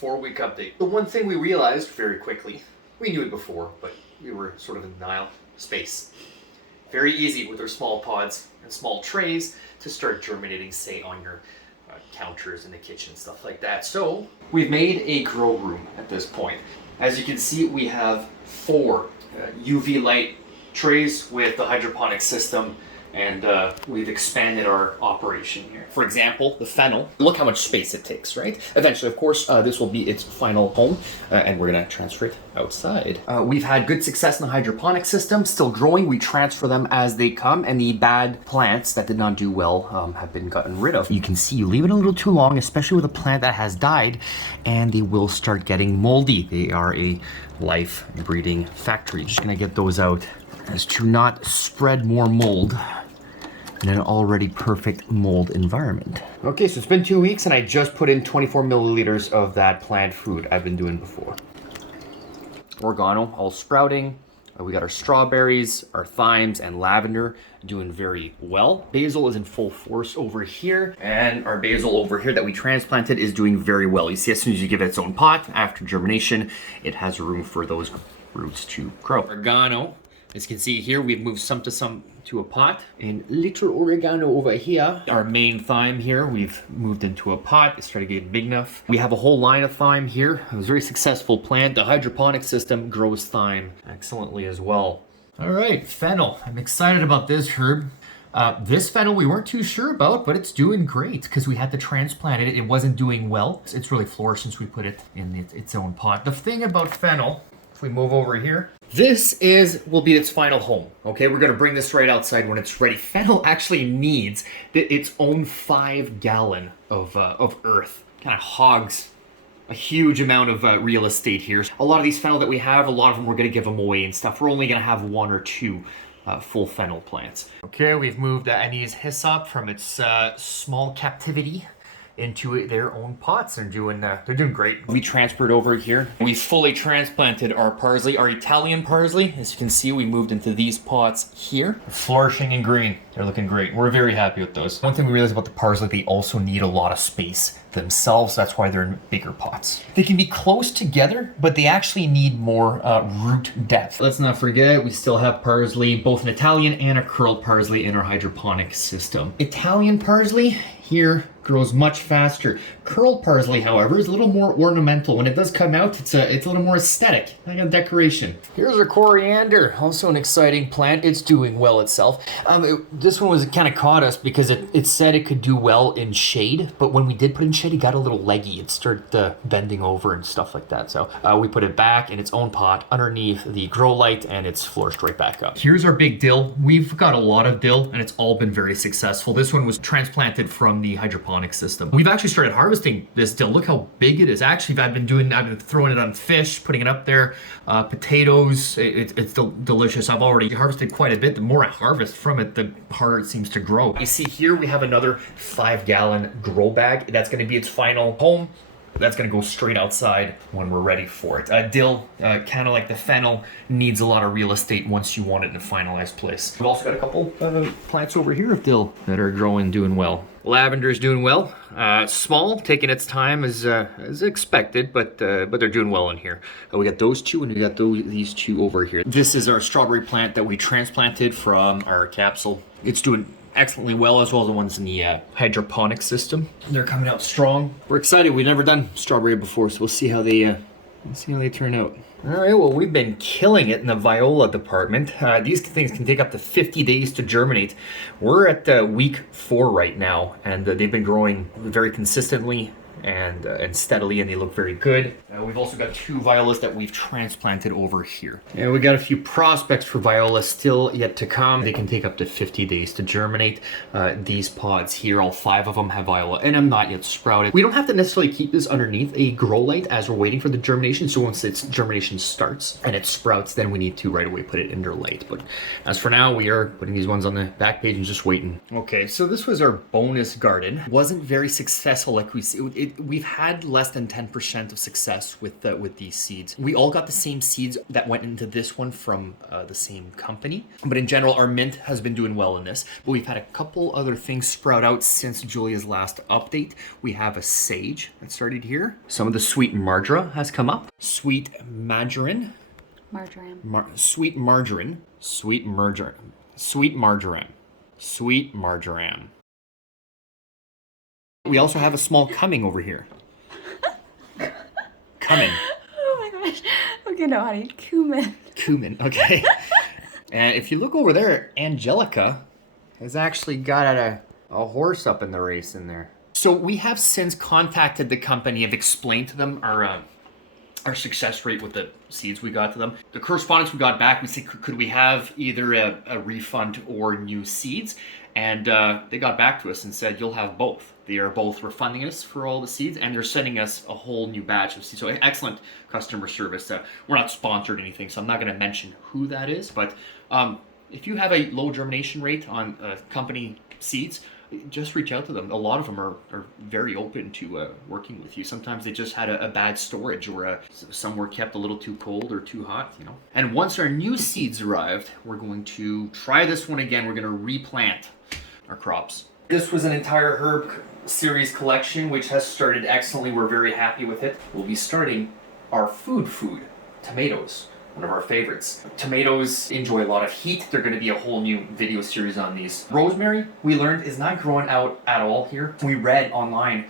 4-week update. The one thing we realized very quickly, we knew it before, but we were sort of in denial, space. Very easy with our small pods and small trays to start germinating, say, on your counters in the kitchen, stuff like that. So we've made a grow room at this point. As you can see, we have 4 UV light trays with the hydroponic system, and we've expanded our operation here. For example, the fennel, look how much space it takes, right? Eventually, of course, this will be its final home, and we're gonna transfer it outside. We've had good success in the hydroponic system, still growing. We transfer them as they come, and the bad plants that did not do well have been gotten rid of. You can see, you leave it a little too long, especially with a plant that has died, and they will start getting moldy. They are a life breeding factory. Just gonna get those out as to not spread more mold in an already perfect mold environment. Okay, so it's been 2 weeks and I just put in 24 milliliters of that plant food I've been doing before. Oregano, all sprouting. We got our strawberries, our thymes, and lavender doing very well. Basil is in full force over here, and our basil over here that we transplanted is doing very well. You see, as soon as you give it its own pot, after germination, it has room for those roots to grow. Oregano, as you can see here, we've moved some to a pot. And little oregano over here. Our main thyme here, we've moved into a pot. It's starting to get big enough. We have a whole line of thyme here. It was a very successful plant. The hydroponic system grows thyme excellently as well. All right, fennel. I'm excited about this herb. This fennel we weren't too sure about, but it's doing great because we had to transplant it. It wasn't doing well. It's really flourished since we put it in its own pot. The thing about fennel, if we move over here, this will be its final home. Okay, we're gonna bring this right outside when it's ready. Fennel actually needs its own 5 gallon of earth. Kind of hogs a huge amount of real estate here. A lot of these fennel that we have, a lot of them we're gonna give them away and stuff. We're only gonna have 1 or 2 full fennel plants. Okay, we've moved Anise Hyssop from its small captivity into their own pots. They're doing great. We transferred over here. We fully transplanted our parsley, our Italian parsley. As you can see, we moved into these pots here. They're flourishing and green. They're looking great. We're very happy with those. One thing we realized about the parsley, they also need a lot of space themselves. That's why they're in bigger pots. They can be close together, but they actually need more root depth. Let's not forget, we still have parsley, both an Italian and a curled parsley in our hydroponic system. Italian parsley here grows much faster. Curled parsley, however, is a little more ornamental. When it does come out, it's a little more aesthetic, like a decoration. Here's our coriander, also an exciting plant. It's doing well itself. This one was kind of caught us because it said it could do well in shade, but when we did put it in shade, it got a little leggy. It started bending over and stuff like that. So we put it back in its own pot underneath the grow light, and it's flourished right back up. Here's our big dill. We've got a lot of dill, and it's all been very successful. This one was transplanted from the hydroponic system. We've actually started harvesting this dill. Look how big it is. Actually, I've been throwing it on fish, putting it up there, potatoes. It's delicious. I've already harvested quite a bit. The more I harvest from it, the harder it seems to grow. You see here, we have another 5 gallon grow bag. That's going to be its final home. That's going to go straight outside when we're ready for it. Dill, kind of like the fennel, needs a lot of real estate once you want it in a finalized place. We've also got a couple plants over here of dill that are growing, doing well. Lavender is doing well. Small, taking its time as expected, but they're doing well in here. We got those 2, and we got these 2 over here. This is our strawberry plant that we transplanted from our capsule. It's doing excellently well, as well as the ones in the hydroponic system. They're coming out strong. We're excited. We've never done strawberry before, so we'll see how they turn out. All right, well, we've been killing it in the Viola department. These things can take up to 50 days to germinate. We're at week 4 right now, and they've been growing very consistently and steadily, and they look very good. We've also got 2 violas that we've transplanted over here. And we got a few prospects for viola still yet to come. They can take up to 50 days to germinate. These pods here, all 5 of them have viola in them, not yet sprouted. We don't have to necessarily keep this underneath a grow light as we're waiting for the germination. So once its germination starts and it sprouts, then we need to right away put it under light. But as for now, we are putting these ones on the back page and just waiting. Okay, so this was our bonus garden. Wasn't very successful, like we see. we've had less than 10% of success with these seeds. We all got the same seeds that went into this one from the same company. But in general, our mint has been doing well in this. But we've had a couple other things sprout out since Julia's last update. We have a sage that started here. Some of the sweet marjoram has come up. Sweet marjoram. Sweet marjoram. Sweet marjoram. Sweet marjoram. Sweet marjoram. We also have a small cumin over here. Cumin. Oh my gosh. Okay, no, honey. Cumin. Cumin, okay. And if you look over there, Angelica has actually got a horse up in the race in there. So we have since contacted the company and explained to them our success rate with the seeds we got to them. The correspondence we got back, we said, could we have either a refund or new seeds? And they got back to us and said, you'll have both. They are both refunding us for all the seeds, and they're sending us a whole new batch of seeds. So excellent customer service. We're not sponsored or anything, so I'm not going to mention who that is. But if you have a low germination rate on company seeds, just reach out to them. A lot of them are very open to working with you. Sometimes they just had a bad storage, or some were kept a little too cold or too hot, you know. And once our new seeds arrived, we're going to try this one again. We're going to replant our crops. This was an entire herb series collection, which has started excellently. We're very happy with it. We'll be starting our food, tomatoes. One of our favorites. Tomatoes enjoy a lot of heat. They're going to be a whole new video series on these. Rosemary, we learned, is not growing out at all here. We read online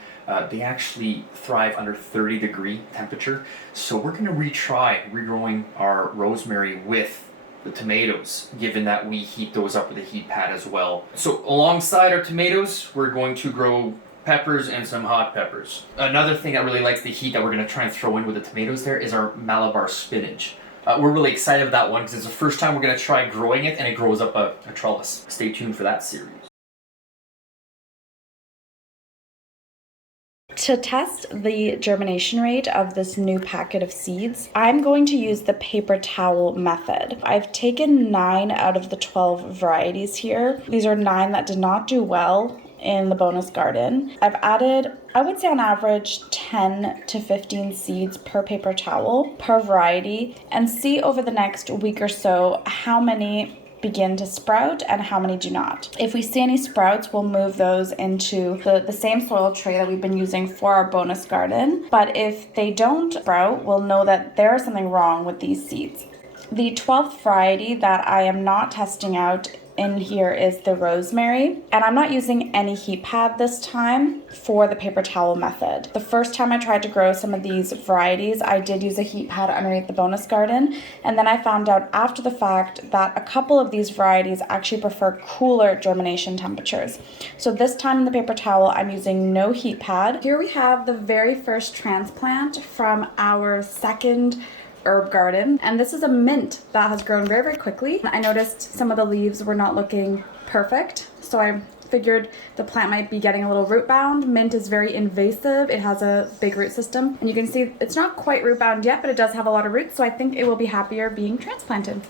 they actually thrive under 30-degree temperature. So we're going to retry regrowing our rosemary with the tomatoes, given that we heat those up with a heat pad as well. So alongside our tomatoes, we're going to grow peppers and some hot peppers. Another thing that really likes the heat that we're going to try and throw in with the tomatoes there is our Malabar spinach. We're really excited about that one because it's the first time we're going to try growing it, and it grows up a trellis. Stay tuned for that series. To test the germination rate of this new packet of seeds, I'm going to use the paper towel method. I've taken 9 out of the 12 varieties here. These are 9 that did not do well in the bonus garden. I've added, I would say on average, 10 to 15 seeds per paper towel per variety, and see over the next week or so how many begin to sprout and how many do not. If we see any sprouts, we'll move those into the same soil tray that we've been using for our bonus garden. But if they don't sprout, we'll know that there is something wrong with these seeds. The 12th variety that I am not testing out in here is the rosemary, and I'm not using any heat pad this time for the paper towel method. The first time I tried to grow some of these varieties, I did use a heat pad underneath the bonus garden, and then I found out after the fact that a couple of these varieties actually prefer cooler germination temperatures. So this time in the paper towel, I'm using no heat pad. Here we have the very first transplant from our second herb garden, and this is a mint that has grown very, very quickly. I noticed some of the leaves were not looking perfect, so I figured the plant might be getting a little root bound. Mint is very invasive. It has a big root system, and you can see it's not quite root bound yet, but it does have a lot of roots, so I think it will be happier being transplanted.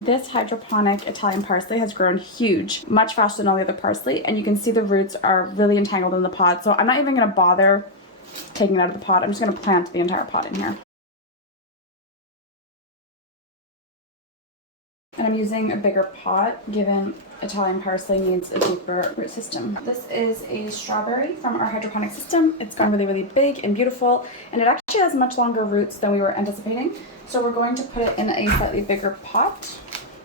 This hydroponic Italian parsley has grown huge, much faster than all the other parsley, and you can see the roots are really entangled in the pot, so I'm not even going to bother taking it out of the pot. I'm just going to plant the entire pot in here. And I'm using a bigger pot, given Italian parsley needs a deeper root system. This is a strawberry from our hydroponic system. It's gone really, really big and beautiful, and it actually has much longer roots than we were anticipating. So we're going to put it in a slightly bigger pot.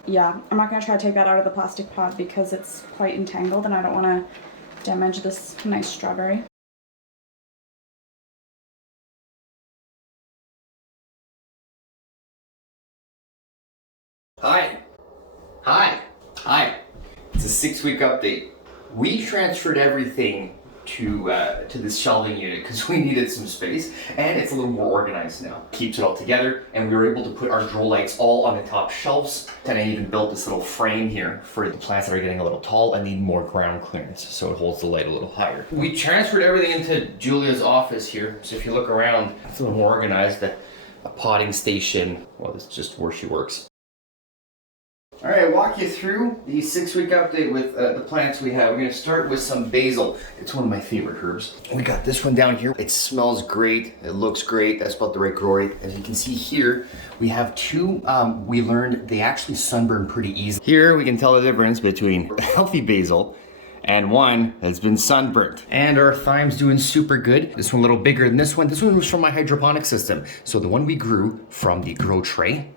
Yeah, I'm not going to try to take that out of the plastic pot because it's quite entangled and I don't want to damage this nice strawberry. Hi. It's a 6-week update. We transferred everything to this shelving unit because we needed some space, and it's a little more organized now. Keeps it all together, and we were able to put our grow lights all on the top shelves. And I even built this little frame here for the plants that are getting a little tall and need more ground clearance, so it holds the light a little higher. We transferred everything into Julia's office here, so if you look around, it's a little more organized. A potting station, well, it's just where she works. All right, walk you through the 6-week update with the plants we have. We're gonna start with some basil. It's one of my favorite herbs. We got this one down here. It smells great. It looks great. That's about the right grow rate. As you can see here, we have two. We learned they actually sunburn pretty easy. Here we can tell the difference between healthy basil and one that's been sunburnt. And our thyme's doing super good. This one a little bigger than this one. This one was from my hydroponic system. So the one we grew from the grow tray,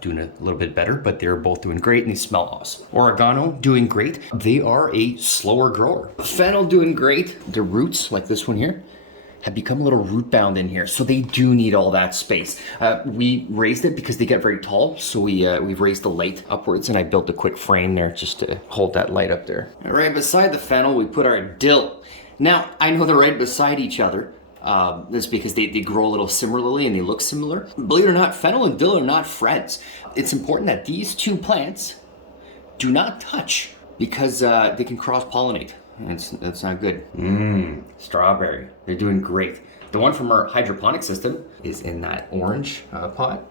doing a little bit better, but they're both doing great and they smell awesome. Oregano doing great. They are a slower grower. Fennel doing great. The roots, like this one here, have become a little root bound in here, so they do need all that space. We raised it because they get very tall, so we've raised the light upwards, and I built a quick frame there just to hold that light up there. All right, beside the fennel, we put our dill. Now, I know they're right beside each other. That's because they grow a little similarly and they look similar. Believe it or not, fennel and dill are not friends. It's important that these two plants do not touch because they can cross-pollinate. That's not good. Strawberry. They're doing great. The one from our hydroponic system is in that orange pot.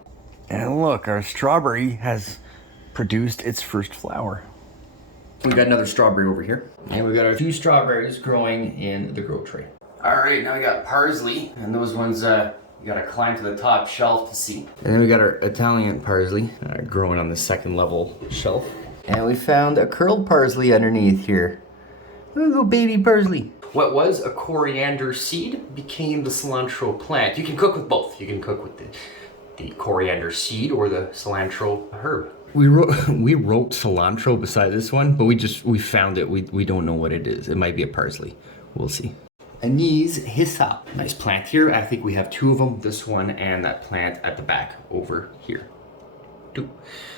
And look, our strawberry has produced its first flower. We got another strawberry over here. And we got our 2 strawberries growing in the grow tray. All right, now we got parsley, and those ones you gotta climb to the top shelf to see. And then we got our Italian parsley growing on the 2nd level shelf. And we found a curled parsley underneath here. A little baby parsley. What was a coriander seed became the cilantro plant. You can cook with both. You can cook with the coriander seed or the cilantro herb. We wrote cilantro beside this one, but we found it. We don't know what it is. It might be a parsley. We'll see. Anise Hyssop. Nice plant here. I think we have 2 of them. This one and that plant at the back over here. 2.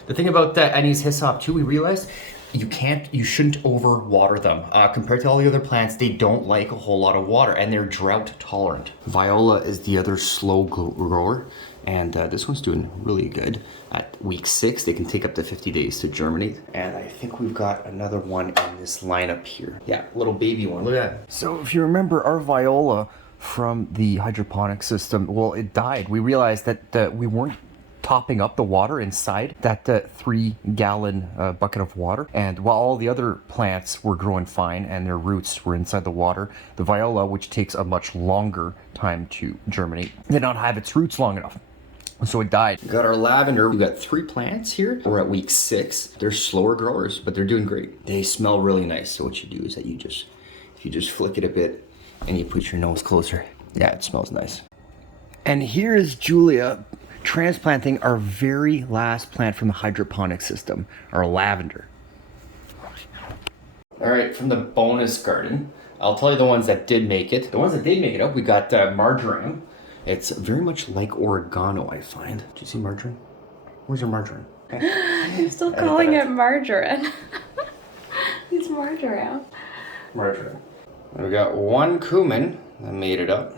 The thing about the Anise Hyssop too, we realized you shouldn't over water them. Compared to all the other plants, they don't like a whole lot of water and they're drought tolerant. Viola is the other slow grower, and this one's doing really good. At week 6, they can take up to 50 days to germinate. And I think we've got another one in this lineup here. Yeah, little baby one, look at that. So if you remember our Viola from the hydroponic system, well, it died. We realized that we weren't topping up the water inside that 3-gallon bucket of water. And while all the other plants were growing fine and their roots were inside the water, the Viola, which takes a much longer time to germinate, did not have its roots long enough. So it died. We got our lavender. We got 3 plants here. We're at week 6. They're slower growers, but they're doing great. They smell really nice. So what you do is that if you just flick it a bit and you put your nose closer, yeah, it smells nice. And here is Julia transplanting our very last plant from the hydroponic system, our lavender. All right, from the bonus garden, I'll tell you the ones that did make it. The ones that did make it up, we got Marjoram. It's very much like oregano, I find. Did you see marjoram? Where's your marjoram? Okay. I'm still calling it margarine. It's marjoram. Marjoram. And we got 1 cumin that made it up.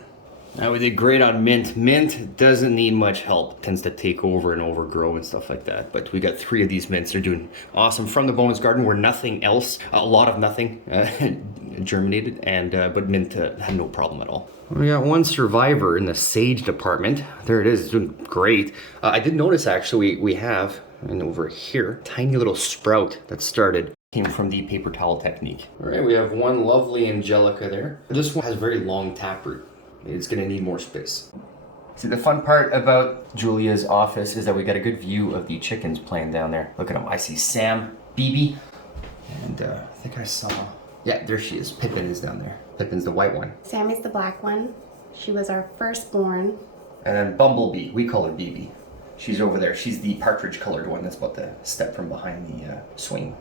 Now we did great on mint. Mint doesn't need much help. It tends to take over and overgrow and stuff like that. But we got 3 of these mints. They're doing awesome from the bonus garden where nothing else, a lot of nothing germinated, and but mint had no problem at all. We got 1 survivor in the sage department. There it is, it's doing great. I did notice actually we have, and over here, tiny little sprout that started. Came from the paper towel technique. All right, we have 1 lovely Angelica there. This one has very long taproot. It's gonna need more space. See, the fun part about Julia's office is that we got a good view of the chickens playing down there. Look at them. I see Sam, BB, and I think I saw, yeah, there she is. Pippin is down there. Pippin's the white one. Sammy's the black one. She was our firstborn. And then Bumblebee, we call her BB. She's over there. She's the partridge colored one that's about to step from behind the swing.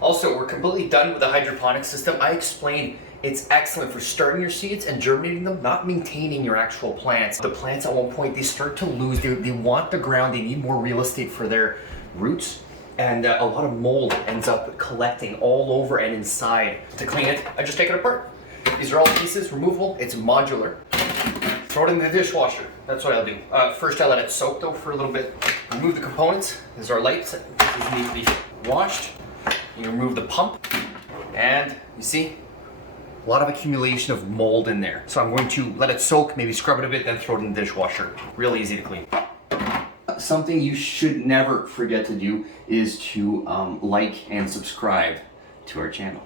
Also, we're completely done with the hydroponic system. I explained it's excellent for starting your seeds and germinating them, not maintaining your actual plants. The plants at one point, they start to lose, they want the ground, they need more real estate for their roots. And a lot of mold ends up collecting all over and inside. To clean it, I just take it apart. These are all pieces, removable, it's modular. Throw it in the dishwasher, that's what I'll do. First I let it soak though for a little bit. Remove the components, these are lights, these need to be washed. You remove the pump, and you see, a lot of accumulation of mold in there. So I'm going to let it soak, maybe scrub it a bit, then throw it in the dishwasher. Real easy to clean. Something you should never forget to do is to like and subscribe to our channel.